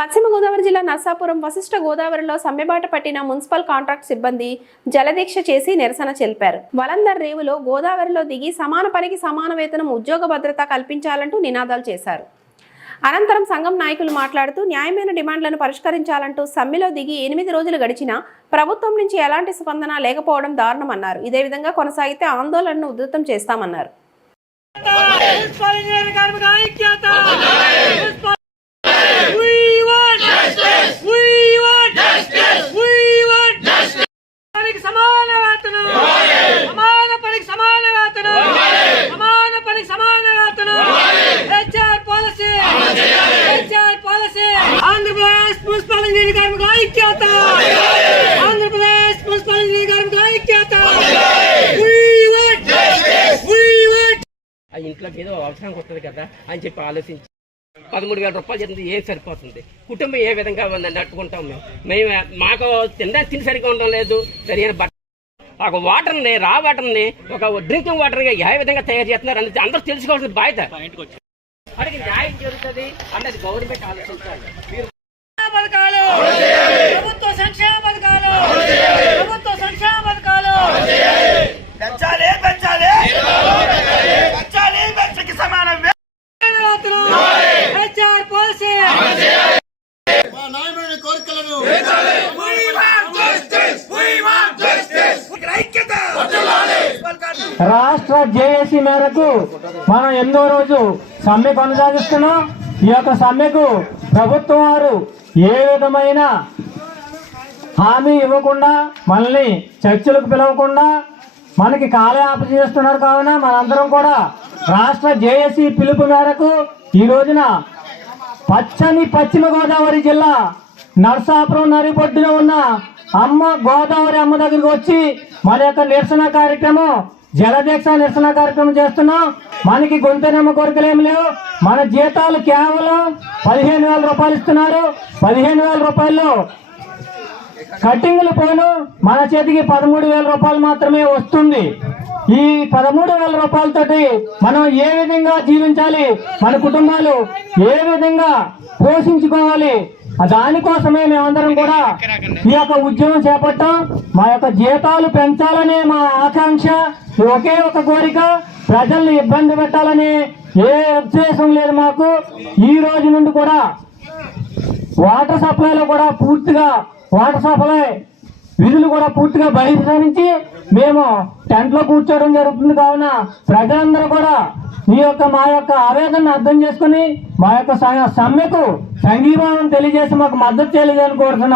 పశ్చిమ గోదావరి జిల్లా నర్సాపురం వశిష్ఠ గోదావరిలో సమ్మెబాట పట్టిన మున్సిపల్ కాంట్రాక్ట్ సిబ్బంది జలదీక్ష చేసి నిరసన తెలిపారు. వలందర్ రేవులో గోదావరిలో దిగి సమాన పనికి సమాన వేతనం, ఉద్యోగ భద్రత కల్పించాలంటూ నినాదాలు చేశారు. అనంతరం సంఘం నాయకులు మాట్లాడుతూ న్యాయమైన డిమాండ్లను పరిష్కరించాలంటూ సమ్మెలో దిగి 8 రోజులు గడిచినా ప్రభుత్వం నుంచి ఎలాంటి స్పందన లేకపోవడం దారుణమన్నారు. ఇదే విధంగా కొనసాగితే ఆందోళనను ఉధృతం చేస్తామన్నారు. ఇంట్లోకి ఏదో అవసరం వస్తుంది కదా అని చెప్పి ఆలోచించి 13,000 రూపాయలు చెప్తుంది. ఏం సరిపోతుంది? కుటుంబం ఏ విధంగా నట్టుకుంటాం మేము మాకు తినడానికి సరిగ్గా ఉండడం లేదు. సరైన బట్ట ఒక వాటర్ని ఒక డ్రింకింగ్ వాటర్గా ఏ విధంగా తయారు చేస్తున్నారు అనేది అందరూ తెలుసుకోవాల్సిన బాధ్యత. అడిగి న్యాయం జరుగుతుంది అన్నది గవర్నమెంట్ ఆలోచించాలి. ప్రభుత్వ సంక్షేమ పథకాలు సమానం కోరికలను రాష్ట్ర జేఏసీ మేరకు మనం 8వ రోజు సమ్మె కొనసాగిస్తున్నాం. ఈ యొక్క సమ్మెకు ప్రభుత్వం వారు ఏ విధమైన హామీ ఇవ్వకుండా, మనల్ని చర్చలకు పిలవకుండా మనకి కాలయాపన చేస్తున్నారు. కావున మనందరం కూడా రాష్ట్ర జేఏసీ పిలుపు మేరకు ఈ రోజున పశ్చిమ గోదావరి జిల్లా నర్సాపురం నరిబొడ్డున ఉన్న గోదావరి అమ్మ దగ్గరికి వచ్చి మన యొక్క నిరసన కార్యక్రమం, జలదీక్ష నిరసన కార్యక్రమం చేస్తున్నాం. మనకి గొంతెనమ్మ కోరికలు ఏమి లేవు. మన జీతాలు కేవలం 15,000 రూపాయలు ఇస్తున్నారు. 15,000 రూపాయల్లో కట్టింగ్లు పోను మన చేతికి 13,000 రూపాయలు మాత్రమే వస్తుంది. ఈ 13,000 రూపాయలతోటి మనం ఏ విధంగా జీవించాలి, మన కుటుంబాలు ఏ విధంగా పోషించుకోవాలి, దానికోసమే మేమందరం కూడా ఈ యొక్క ఉద్యమం చేపట్టాం. మా యొక్క జీతాలు పెంచాలనే మా ఆకాంక్ష, ఒకే ఒక కోరిక, ప్రజల్ని ఇబ్బంది పెట్టాలని ఏ ఉద్దేశం లేదు మాకు. ఈ రోజు నుండి కూడా వాటర్ సప్లైలో కూడా పూర్తిగా వాటర్ సప్లై విధులు కూడా పూర్తిగా బహిష్కరించి మేము టెంట్లో కూర్చోవడం జరుగుతుంది. కావున ప్రజలందరూ కూడా మా యొక్క ఆవేదనను అర్థం చేసుకుని మా యొక్క సమ్మెకు సంఘీభావం తెలియజేసి మాకు మద్దతు తెలియజేయాలని కోరుతున్నాం.